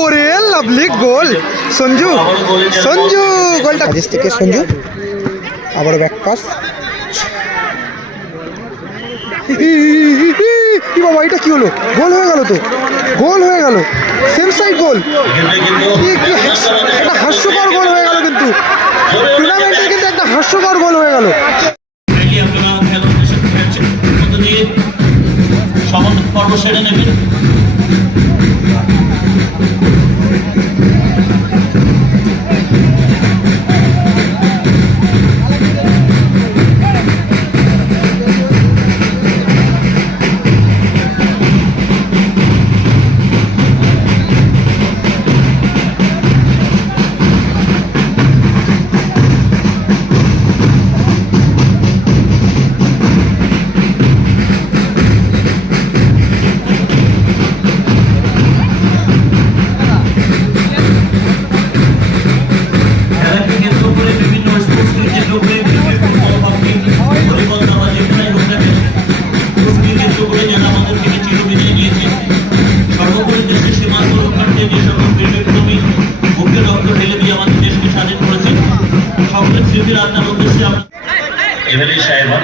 ওরে lovely goal. Sanju Sanju গোলটা। রাজেশ থেকে সঞ্জু। আবার ব্যাক পাস বাবা এটা কি হলো? গোল হয়ে গেল তো। গোল হয়ে গেল। সেম সাইড গোল একটা হাস্যকর গোল হয়ে গেল কিন্তু। টুর্নামেন্টের কিন্তু একটা হাস্যকর গোল হয়ে গেল। পর্ব সেরে নেবেন। সকলের স্মৃতির আত্মার উদ্দেশ্যে আমরা এমএলএ সাহেবা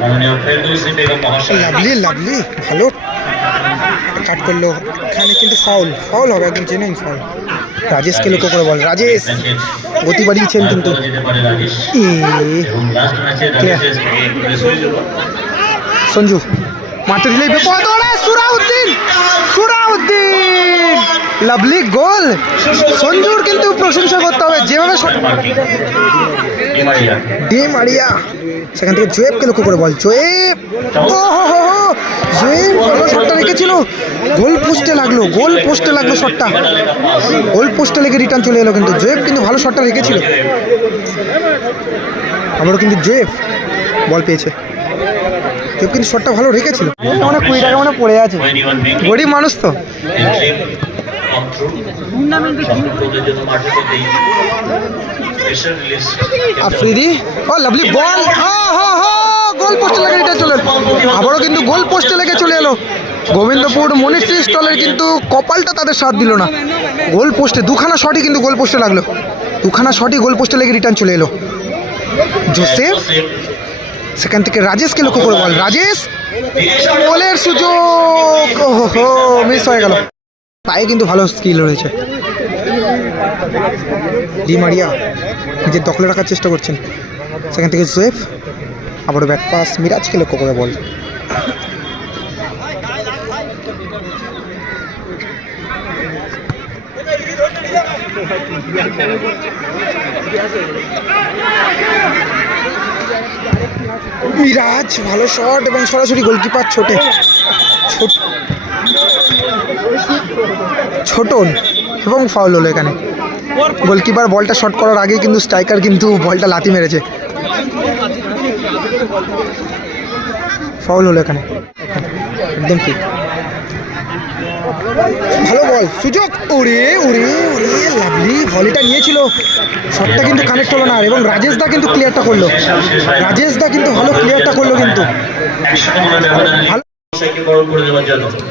মাননীয় ফেরদৌসি বেগম মহাশয়। লাভলি লাভলি ভালো। কাট করল। এখানে কিন্তু ফাউল ফাউল হবে একদম জেনুইন ফাউল রাজেশকে লক্ষ্য করে বল। রাজেশ গতি বাড়িয়েছেন কিন্তু। সঞ্জু মারতে দিলেই বিপদ সুরাউদ্দিন সুরাউদ্দিন। লাভলি গোল। সঞ্জুর কিন্তু প্রশংসা করতে হবে। যেভাবে shot- marking Di Maria Di Maria. সেখান থেকে জোয়েবকে লক্ষ্য করে বল। জোয়েব। ও হো হো জোয়েব ভালো শটটা রেখেছিল। গোল পোস্টে লাগল। গোল পোস্টে লাগল শটটা গোল পোস্টে লেগে রিটার্ন চলে এলো কিন্তু জোয়েব কিন্তু ভালো শটটা রেখেছিল। আবারও কিন্তু জোয়েব বল পেয়েছে। জোয়েব কিন্তু শটটা ভালো রেখেছিল। মানে কুড়ি টাকা মানে পড়ে আছে। গরিব মানুষ তো। আফ্রিদি? ও লাভলি বল গোল পোস্টে লেগে রিটার্ন চলে। এলো। আবারও কিন্তু গোল পোস্টে লেগে চলে এলো। গোবিন্দপুর মনিশ্রী স্টলের কিন্তু কপালটা তাদের সাথ দিল না। গোল পোস্টে দুখানা শটই কিন্তু গোল পোস্টে লাগল। দুখানা শটই গোল পোস্টে লেগে রিটার্ন চলে এলো। জোসেফ? সেখান থেকে রাজেশকে লক্ষ্য করে বল। রাজেশ? গোলের সুযোগ। ওহো মিস হয়ে গেল। পায়ে কিন্তু ভালো স্কিল রয়েছে। ডি মারিয়া নিজের দখলে রাখার চেষ্টা করছেন। সেখান থেকে জোয়েফ আবার ব্যাক পাস মিরাজকে লক্ষ্য করে বল। মিরাজ ভালো শট এবং সরাসরি গোলকিপার ছোটে। ছোট ছোটন এবং ফাউল হলো এখানে। গোলকিপার বলটা শট করার আগেই কিন্তু স্ট্রাইকার কিন্তু বলটা লাথি মেরেছে। ফাউল হলো এখানে। একদম ঠিক। ভালো বল সুযোগ। ওরে ওরে ওরে লাভলি ভলিটা নিয়েছিল। শটটা কিন্তু কানেক্ট হলো না আর। এবং রাজেশ দা কিন্তু ক্লিয়ারটা করল। রাজেশ দা কিন্তু ভালো ক্লিয়ারটা করল কিন্তু। ভালো। মশাইকে বরণ করে দেওয়ার জন্য জোয়েল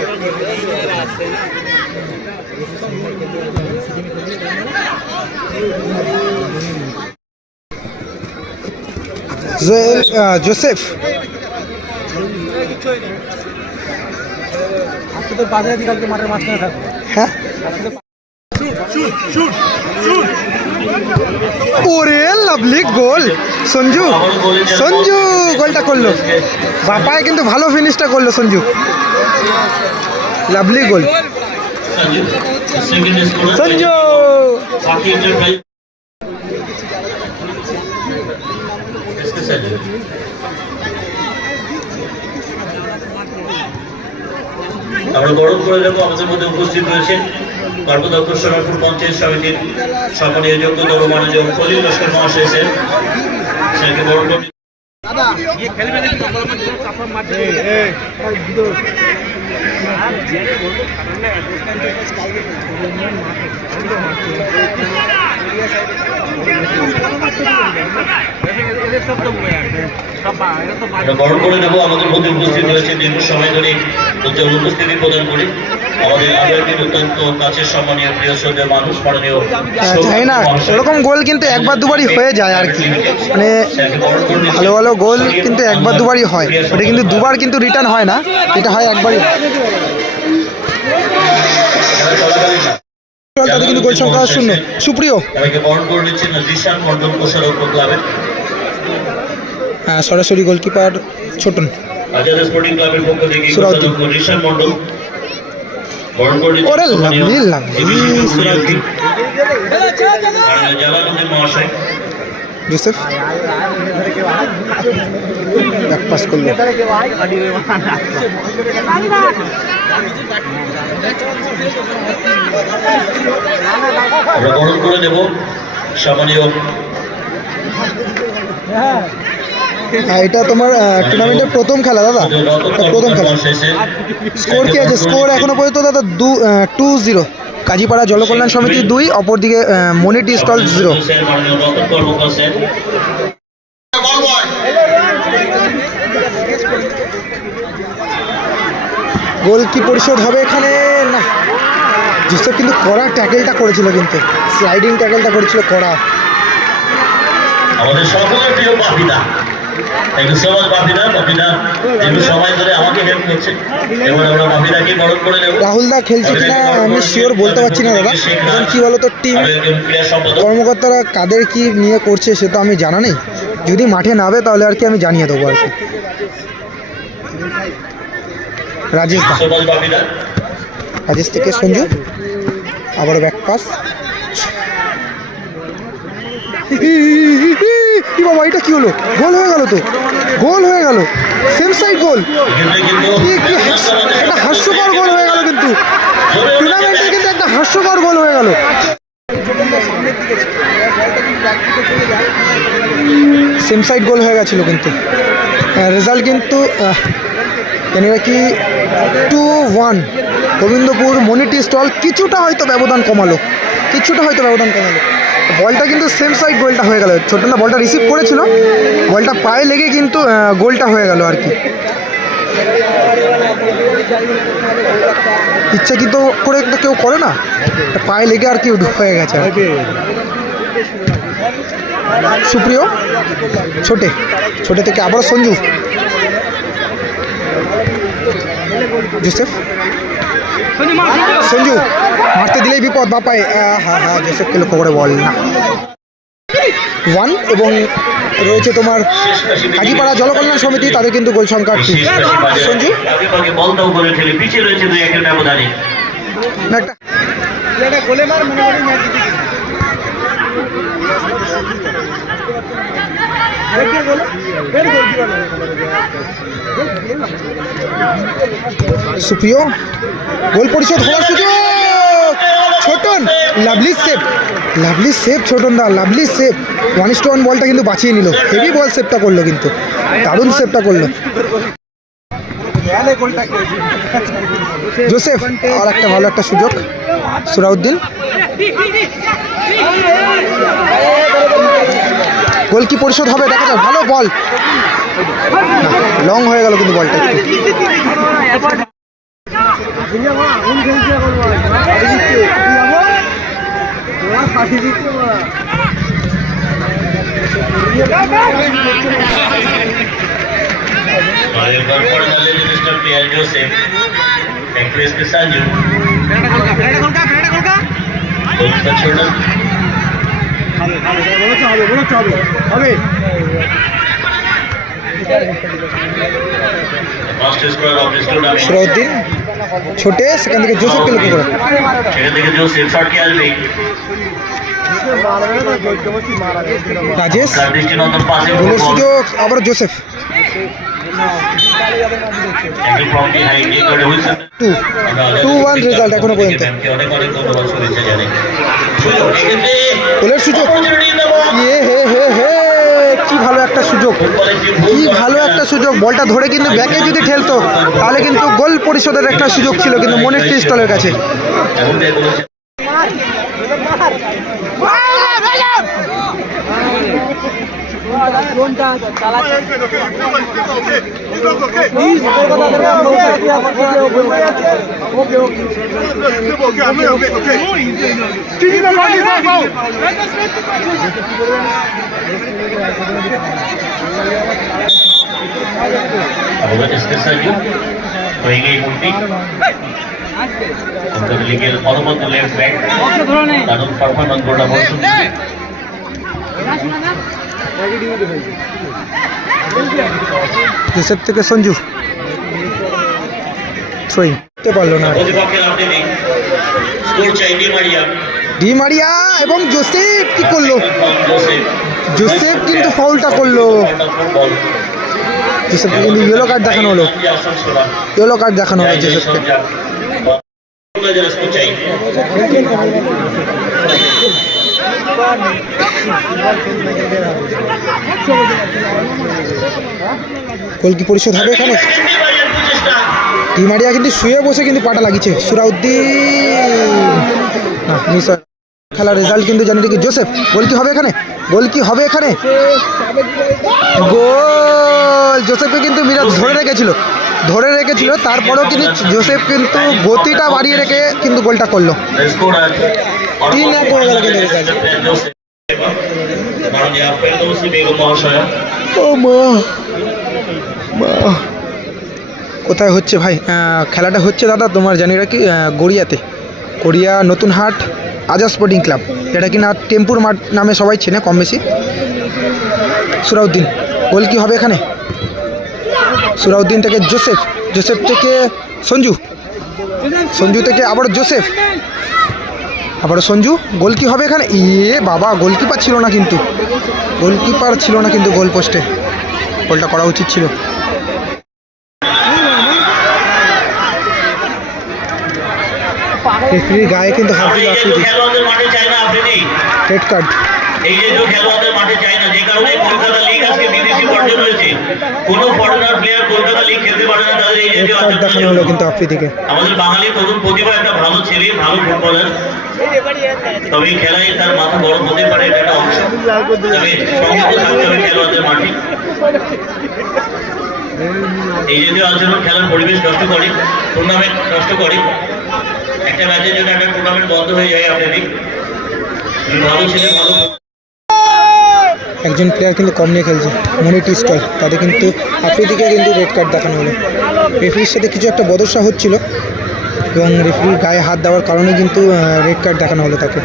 আহ, জোসেফ হ্যাঁ ওরে লাভলি গোল সঞ্জু সঞ্জু গোলটা করল। বাপায় কিন্তু ভালো ফিনিশটা করল, সঞ্জু। लवली गोल আমরা গরম করে দেখো আমাদের মধ্যে উপস্থিত রয়েছেন পার্বত্য সোনারপুর পঞ্চায়েত সমিতির সহনিয়োজক গৌরবানুযোগ কলিল লস্কর মহাশয় স্যার স্যারকে গৌরব বরণ করে নেব আমাদের মধ্যে উপস্থিত রয়েছে দীর্ঘ সময় ধরে উপস্থিতি প্রদান করে। আমাদের আরও অত্যন্ত কাছের সম্মানীয় প্রিয় শ্রদ্ধের মানুষ মাননীয় আহ, না ওরকম গোল কিন্তু একবার দুবারই হয়ে যায় আর কি। মানে ভালো ভালো গোল কিন্তু একবার দুবারই হয়। ওটা কিন্তু দুবার কিন্তু রিটার্ন হয় না এটা হয় একবারই। তাদের কিন্তু গোল সংখ্যা শূন্য। সুপ্রিয়। হ্যাঁ, সরাসরি গোলকিপার ছোটন। সুরাউদ্দিন। ওরে lovely, lovely, Jalaluddin Joseph back pass করল। আমরা বরণ করে নেব হ্যাঁ, এটা তোমার টুর্নামেন্টের প্রথম খেলা, দাদা। প্রথম খেলা। স্কোর কি আছে? স্কোর এখনও পর্যন্ত, দাদা, দু টু জিরো কাজীপাড়া জলকল্যাণ সমিতি দুই, অপরদিকে মনিটি স্টল জিরো গোল কি পরিশোধ হবে এখানে। না, জোসেফ কিন্তু কড়া ট্যাকেলটা করেছিল কিন্তু। স্লাইডিং ট্যাকেলটা করেছিল কড়া। আমাদের সকলের প্রিয় বাপিদা থ্যাংক ইউ সো মাচ বাপিদা বাপিদা দীর্ঘ সময় ধরে আমাকে হেল্প করছে। এবার আমরা বাপিদাকে বরণ করে নেব। রাহুল দা খেলছে কিনা আমি শিওর বলতে পারছি না দাদা। এখন কি বলো তো টিম কর্মকর্তারা কাদের কি নিয়ে করছে সে তো আমি জানা নেই। যদি মাঠে নাবে তাহলে আর কি আমি জানিয়ে দেবো আর কি। রাজেশ দা। রাজেশ থেকে সঞ্জু। আবার ব্যাক পাস ই বাবা এটা কি হলো? গোল হয়ে গেল তো? গোল হয়ে গেল। সেম সাইড গোল কি কি একটা হাস্যকর গোল হয়ে গেল কিন্তু। টুর্নামেন্টে কিন্তু একটা হাস্যকর গোল হয়ে গেল। সেম সাইড গোল হয়ে গেছিল কিন্তু। রেজাল্ট কিন্তু আহ, জানি না কি টু ওয়ান গোবিন্দপুর মনিটি স্টল কিছুটা হয়তো ব্যবধান কমালো। কিছুটা হয়তো ব্যবধান কমালো। বলটা কিন্তু সেম সাইড গোলটা হয়ে গেল। ছোটনা বলটা রিসিভ করেছিল। বলটা পায়ে লেগে কিন্তু গোলটা হয়ে গেল আর কি। ইচ্ছাকৃত করে তো কেউ করে না। পায়ে লেগে আর কি হয়ে গেছে। সুপ্রিয়, ছোটে ছোটে থেকে আবার সঞ্জু। জোসেফ? সঞ্জু মারতে দিলেই বিপদ বাপায় হ্যাঁ হ্যাঁ জোসেফকে লক্ষ্য করে বল। না ওয়ান এবং রয়েছে তোমার কাজীপাড়া জলকল্যাণ সমিতি তাদের কিন্তু গোল সংখ্যা টু সঞ্জু সুপ্রিয় গোল পরিশোধ হওয়ার সুযোগ। Lovely save lovely save Chhotan the lovely save one is one বলটা কিন্তু বাঁচিয়ে নিল। হেভি বল সেভটা করল কিন্তু। দারুণ সেভটা করল। জোসেফ আর একটা ভালো একটা সুযোগ। সুরাউদ্দিন। গোল কি পরিশোধ হবে, দেখা যাক। ভালো বল লং হয়ে গেল কিন্তু বলটা একটু। મારે ગરપણ વાલે મિનિસ્ટર પીઆર જોસેફ એક્ટ્રેસ के सांजू કોલકા છોડો હવે હવે બોલો ચાલો હવે সুরাউদ্দিন ছোটে সেখান থেকে জোসেফকে লক্ষ্য করে সেখান থেকে জোসেফ আসবে রাজেশ পাসে গোলের সুযোগ আবার Joseph two two one result এখনও পর্যন্ত গোলের সুযোগ ইয়ে হে হে হে কি ভালো একটা সুযোগ, বলটা ধরে কিন্তু ব্যাকে যদি ঠেলতো, তাহলে কিন্তু গোল পরিশোধের একটা সুযোগ ছিল কিন্তু মনিষ্টি স্টলের কাছে। হয়ে লিগের পরবর্তী লেফট ব্যাক দারুণ পারফরমেন্স গোটা জোসেফ থেকে সঞ্জু করতে পারল না ডি মারিয়া ডি মারিয়া এবং জোসেফ কি করল জোসেফ জোসেফ কিন্তু ফাউলটা করল জোসেফকে কিন্তু ইয়েলো কার্ড দেখানো হলো। ইয়েলো কার্ড দেখানো হলো জোসেফকে স্কোর চাই গোল কি পরিশোধ হবে এখানে? ডি মারিয়া কিন্তু শুয়ে বসে কিন্তু পাটা লাগিয়েছে। সুরাউদ্দিন। না মিস খেলার রেজাল্ট কিন্তু জানি কি জোসেফ, গোল কি হবে এখানে? গোল কি হবে এখানে? গোল! জোসেফকে কিন্তু মিরাজ ধরে রেখেছিল। ধরে রেখেছিল তারপরেও কিন্তু জোসেফ কিন্তু গতিটা বাড়িয়ে রেখে কিন্তু গোলটা করল। তিন এক হয়ে গেল কিন্তু ও মা! মা! কোথায় হচ্ছে ভাই? খেলাটা হচ্ছে দাদা তোমার জানি রাখি আহ, গড়িয়াতে। গড়িয়া নতুন হাট। আজাদ স্পোর্টিং ক্লাব এটা কিনা টেম্পুর মাঠ নামে সবাই চেনে কম বেশি। সুরাউদ্দিন, গোল কি হবে এখানে? সুরাউদ্দিন থেকে জোসেফ জোসেফ থেকে সঞ্জু। সঞ্জু থেকে আবার জোসেফ। আবার সঞ্জু, গোল কি হবে এখানে? ইয়ে বাবা, গোলকিপার ছিল না কিন্তু। গোলকিপার ছিল না কিন্তু গোল পোস্টে। গোলটা করা উচিত ছিল। রেফারির গায়ে কিন্তু হাত দিল আফ্রিদি মাঠে চাই না আফ্রিদি রেড কার্ড এই যে যে খেলোয়াড়দের মাঠে চাই না যে কারণে কলকাতা লিগ আজকে বিদেশি বর্জন হয়েছে। কোনো ফরেনার প্লেয়ার কলকাতা লিগ খেলতে পারে না তাদের এই রেড কার্ড দেখানো হলো কিন্তু আফ্রিদিকে। আমাদের বাঙালি তরুণ প্রতিভা একটা ভালো ছেলে ভালো ফুটবলার তবে এই খেলায় তার মাথা গরম হতে পারে এটা একটা অংশ। তবে সংযত থাকতে হবে খেলোয়াড়দের মাঠে। এই জাতীয় আচরণ খেলার পরিবেশ নষ্ট করে টুর্নামেন্ট নষ্ট করে। একটা জন্য একটা টুর্নামেন্ট বন্ধ হয়ে যায় আপনাদের ভালো ছেলে, ভালো একজন প্লেয়ার কিন্তু কম নিয়ে খেলছে মনিটি স্টল তাতে কিন্তু আফ্রিদিকে কিন্তু রেড কার্ড দেখানো হলো। রেফারির সাথে কিছু একটা বদসা হচ্ছিল এবং রেফারির গায়ে হাত দেওয়ার কারণে কিন্তু রেড কার্ড দেখানো হলো তাকে।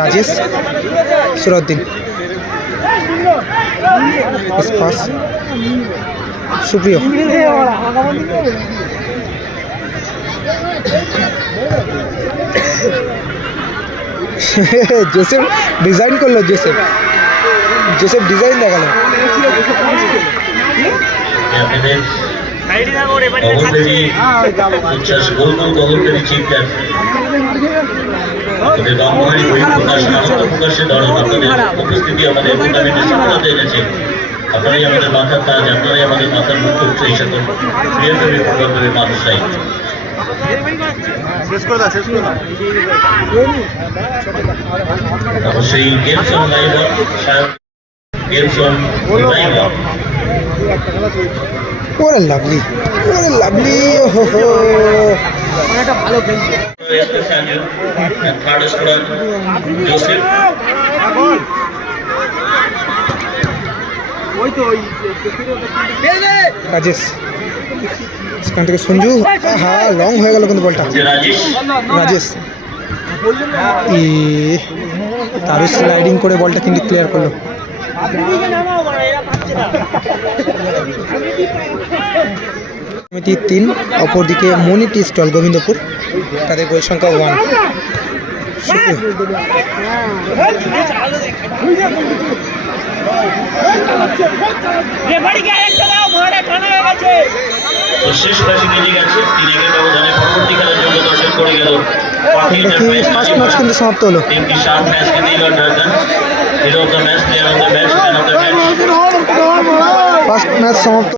রাজেশ সুরদ্দিন সুপ্রিয়। জোসেফ ডিজাইন করল জোসেফ। জোসেফ ডিজাইন দেখাল। উপস্থিতি আমাদের টুর্নামেন্টে সফলতা এনেছে। আপনারাই আমাদের মাথার তাজ আপনারাই আমাদের মাথার মুখ্য উচ্চ এই সকল প্রিয়তমী ফুটবলের মানুষরাই অবশ্যই games on live games on live ওরে লাভলি ওরে লাভলি হো হো Este Sancho, and third scorer Joseph. Rajesh সেখান থেকে সঞ্জু হ্যাঁ লং হয়ে গেল কিন্তু বলটা। রাজেশ। রাজেশ। ই তারও স্লাইডিং করে বলটা কিন্তু ক্লিয়ার করল। সমিতি তিন অপরদিকে মনিটি স্টল গোবিন্দপুর তাদের গোল সংখ্যা ওয়ান শেষ কাছে নিয়ে গেছে তিনি ব্যবধানে পরবর্তী খেলার জন্য দর্শন করে গেল ফার্স্ট ম্যাচ সমাপ্ত হলো। ফার্স্ট ম্যাচ সমাপ্ত